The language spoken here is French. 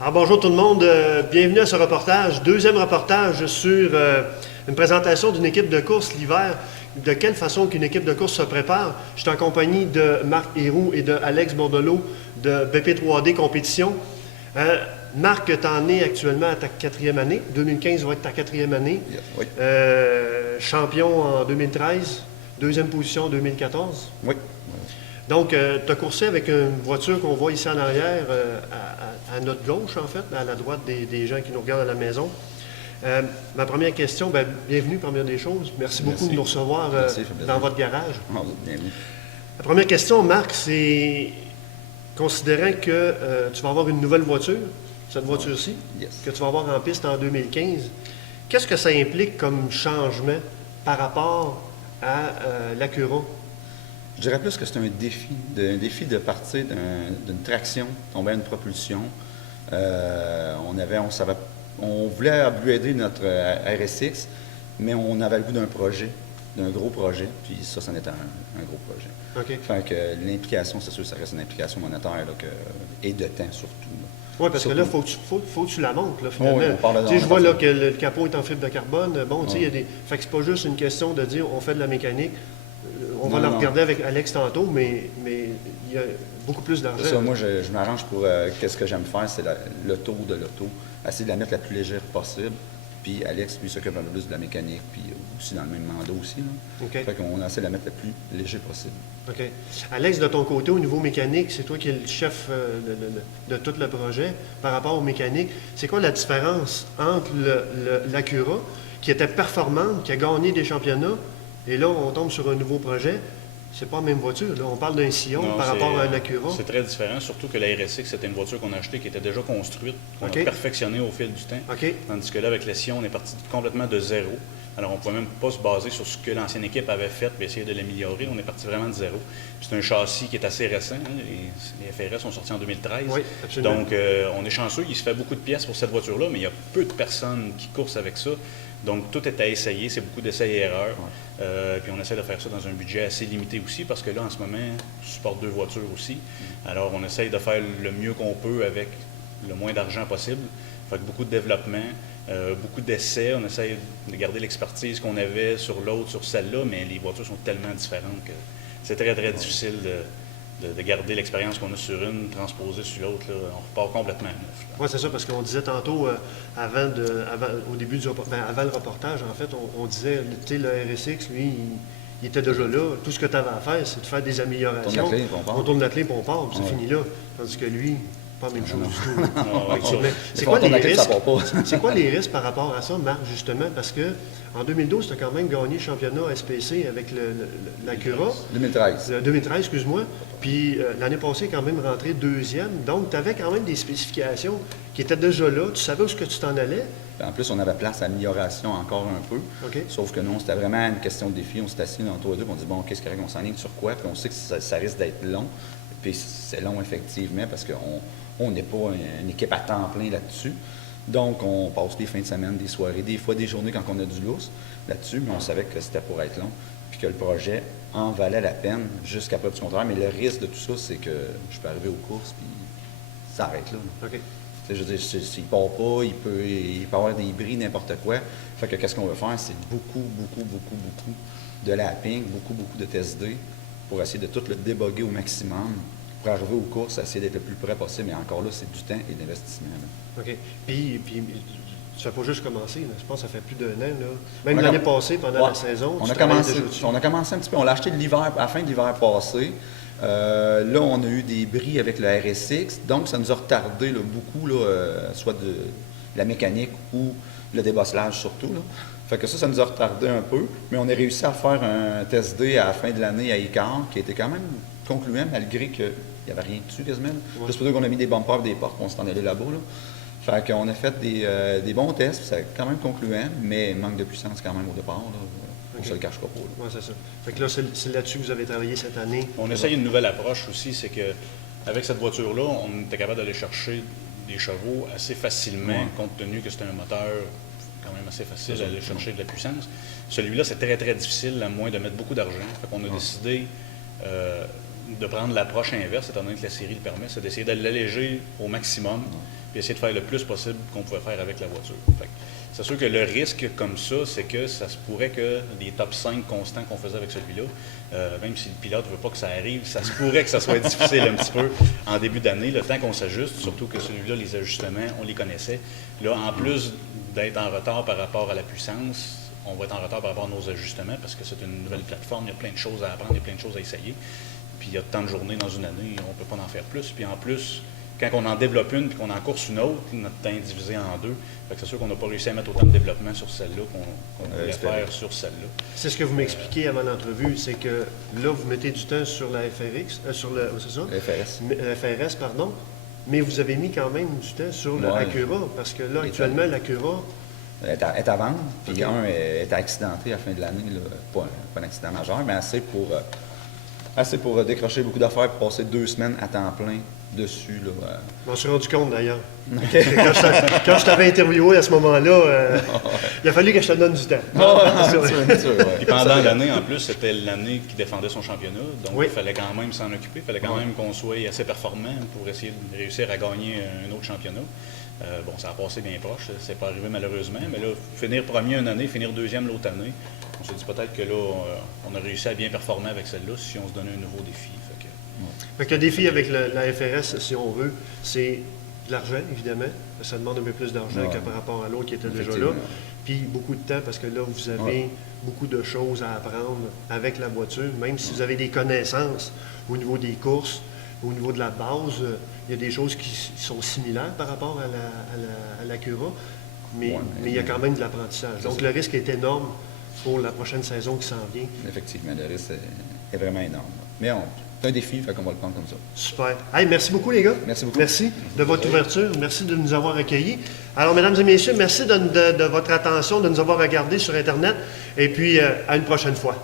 Alors, bonjour tout le monde, bienvenue à ce reportage, deuxième reportage sur une présentation d'une équipe de course l'hiver. De quelle façon qu'une équipe de course se prépare. Je suis en compagnie de Marc Héroux et de Alex Bordelot de BP3D Compétition. Marc, tu en es actuellement à ta quatrième année. 2015 va être ta quatrième année. Oui. Champion en 2013, deuxième position en 2014. Oui. Donc, tu as coursé avec une voiture qu'on voit ici en arrière, à notre gauche, en fait, à la droite des gens qui nous regardent à la maison. Ma première question, bienvenue, première des choses. Merci beaucoup de nous recevoir dans votre garage. Bienvenue. La première question, Marc, c'est considérant que tu vas avoir une nouvelle voiture, cette voiture-ci, que tu vas avoir en piste en 2015, qu'est-ce que ça implique comme changement par rapport à l'Acura? Je dirais plus que c'est un défi de partir d'une traction, tomber à une propulsion. On voulait upgrader notre RSX, mais on avait le goût d'un projet, d'un gros projet, puis ça en était un gros projet. OK. Fait que l'implication, c'est sûr, ça reste une implication monétaire là, et de temps surtout. Oui, parce que là, il faut que tu la montes, là, finalement. Oui, je vois là, que le capot est en fibre de carbone. Bon, tu sais, il y a des. Fait que c'est pas juste une question de dire on fait de la mécanique. On va la regarder avec Alex tantôt, mais il y a beaucoup plus d'argent. C'est ça, moi, je m'arrange pour. Qu'est-ce que j'aime faire, c'est le tour de l'auto. Essayer de la mettre la plus légère possible. Puis Alex, lui, s'occupe un peu plus de la mécanique, puis aussi dans le même mandat aussi. Là. Okay. Fait qu'on essaie de la mettre le plus léger possible. OK. Alex, de ton côté, au niveau mécanique, c'est toi qui es le chef de tout le projet. Par rapport aux mécaniques, c'est quoi la différence entre l'Acura, qui était performante, qui a gagné des championnats, et là, on tombe sur un nouveau projet? C'est pas la même voiture. Là. On parle d'un Sillon par rapport à un Acura. C'est très différent, surtout que la RSX, c'était une voiture qu'on a achetée qui était déjà construite, qu'on a perfectionnée au fil du temps. Tandis que là, avec le Sillon, on est parti complètement de zéro. Alors, on ne pouvait même pas se baser sur ce que l'ancienne équipe avait fait et essayer de l'améliorer. On est parti vraiment de zéro. C'est un châssis qui est assez récent. Hein. Les FRS sont sortis en 2013. Oui, absolument. Donc, on est chanceux. Il se fait beaucoup de pièces pour cette voiture-là, mais il y a peu de personnes qui coursent avec ça. Donc, tout est à essayer. C'est beaucoup d'essais et erreurs. Puis, on essaie de faire ça dans un budget assez limité aussi, parce que là, en ce moment, on supporte 2 voitures aussi. Alors, on essaye de faire le mieux qu'on peut avec le moins d'argent possible. Fait que beaucoup de développement, beaucoup d'essais. On essaye de garder l'expertise qu'on avait sur l'autre, sur celle-là, mais les voitures sont tellement différentes que c'est très, très difficile de garder l'expérience qu'on a sur une, transposer sur l'autre. On repart complètement à neuf. Oui, c'est ça, parce qu'on disait tantôt, au début avant le reportage, en fait, on disait, tu sais, le RSX, lui, il était déjà là. Tout ce que tu avais à faire, c'est de faire des améliorations. On tourne la clé, puis on part, puis c'est fini là. Tandis que lui, pas la même chose du tout. C'est quoi les risques par rapport à ça, Marc, justement? Parce que en 2012, tu as quand même gagné le championnat SPC avec l'Acura. 2013. 2013, excuse-moi. Puis l'année passée, quand même rentré deuxième. Donc, tu avais quand même des spécifications qui étaient déjà là. Tu savais où est-ce que tu t'en allais. En plus, on avait place à amélioration encore un peu. Sauf que non, c'était vraiment une question de défi. On s'est assis dans le tour 2 et on dit, bon, qu'est-ce qu'on s'enligne sur quoi? Puis on sait que ça risque d'être long. Puis c'est long, effectivement, parce qu'on n'est pas une équipe à temps plein là-dessus. Donc, on passe des fins de semaine, des soirées, des fois des journées quand on a du lousse là-dessus, mais on savait que c'était pour être long, puis que le projet en valait la peine jusqu'à preuve du contraire. Mais le risque de tout ça, c'est que je peux arriver aux courses, puis ça arrête là. Je veux dire, s'il ne part pas, il peut avoir des bris, n'importe quoi. Fait que qu'est-ce qu'on veut faire? C'est beaucoup de lapping, beaucoup de TSD pour essayer de tout le déboguer au maximum, pour arriver aux courses, essayer d'être le plus près possible. Mais encore là, c'est du temps et de l'investissement. OK. Puis tu ne fais pas juste commencer. Là. Je pense que ça fait plus d'un an. Là. Même l'année passée, pendant la saison, on a commencé un petit peu. On l'a acheté à la fin de l'hiver passé. Là, on a eu des bris avec le RSX. Donc, ça nous a retardé là, beaucoup, soit de la mécanique ou le débosselage surtout. Là. Fait que ça nous a retardé un peu, mais on a réussi à faire un test D à la fin de l'année à Icar, qui était quand même concluant, malgré qu'il n'y avait rien dessus quasiment. Juste pour dire qu'on a mis des bumpers des portes, on s'est en allé là-bas. Là. Fait qu'on a fait des bons tests, c'est quand même concluant, mais manque de puissance quand même au départ. Là. On ne se le cachera pas. Oui, c'est ça. Fait que là, c'est là-dessus que vous avez travaillé cette année. On essaye une nouvelle approche aussi, c'est qu'avec cette voiture-là, on était capable d'aller chercher des chevaux assez facilement, compte tenu que c'était un moteur quand même assez facile d'aller chercher de la puissance. Celui-là, c'est très, très difficile, à moins de mettre beaucoup d'argent. Fait qu'on a décidé de prendre l'approche inverse, étant donné que la série le permet, c'est d'essayer de l'alléger au maximum, puis essayer de faire le plus possible qu'on pouvait faire avec la voiture. C'est sûr que le risque comme ça, c'est que ça se pourrait que les top 5 constants qu'on faisait avec celui-là, même si le pilote ne veut pas que ça arrive, ça se pourrait que ça soit difficile un petit peu en début d'année, le temps qu'on s'ajuste, surtout que celui-là, les ajustements, on les connaissait. Là, en plus d'être en retard par rapport à la puissance, on va être en retard par rapport à nos ajustements parce que c'est une nouvelle plateforme, il y a plein de choses à apprendre, il y a plein de choses à essayer. Puis il y a tant de journées dans une année, on ne peut pas en faire plus. Puis en plus, quand on en développe une puis qu'on en course une autre, notre temps est divisé en deux. Fait que c'est sûr qu'on n'a pas réussi à mettre autant de développement sur celle-là qu'on voulait faire sur celle-là. C'est ce que vous m'expliquez avant l'entrevue, c'est que là, vous mettez du temps sur la FRX, sur le, c'est ça? FRS, pardon. Mais vous avez mis quand même du temps sur le Acura, parce que là, actuellement, l'Acura est à vendre, puis un est accidenté à la fin de l'année, pas un accident majeur, mais assez pour décrocher beaucoup d'affaires et passer 2 semaines à temps plein dessus. Là, Je m'en suis rendu compte d'ailleurs. Quand je t'avais interviewé à ce moment-là, il a fallu que je te donne du temps. Puis pendant l'année, en plus, c'était l'année qui défendait son championnat, donc il fallait quand même s'en occuper, il fallait quand même qu'on soit assez performant pour essayer de réussir à gagner un autre championnat. Bon, ça a passé bien proche, c'est pas arrivé malheureusement, mais là, finir premier une année, finir deuxième l'autre année, on s'est dit peut-être que là, on a réussi à bien performer avec celle-là si on se donnait un nouveau défi. Fait que le défi avec la FRS, si on veut, c'est de l'argent, évidemment. Ça demande un peu plus d'argent que par rapport à l'autre qui était déjà là. Puis beaucoup de temps, parce que là, vous avez beaucoup de choses à apprendre avec la voiture, même si vous avez des connaissances au niveau des courses, au niveau de la base, il y a des choses qui sont similaires par rapport à l'Acura, mais il y a quand même de l'apprentissage. Donc, le risque est énorme pour la prochaine saison qui s'en vient. Effectivement, le risque est vraiment énorme. Mais c'est un défi, fait qu'on va le prendre comme ça. Super. Hey, merci beaucoup, les gars. Merci beaucoup. Merci de votre ouverture. Merci de nous avoir accueillis. Alors, mesdames et messieurs, merci de votre attention, de nous avoir regardés sur Internet. Et puis, à une prochaine fois.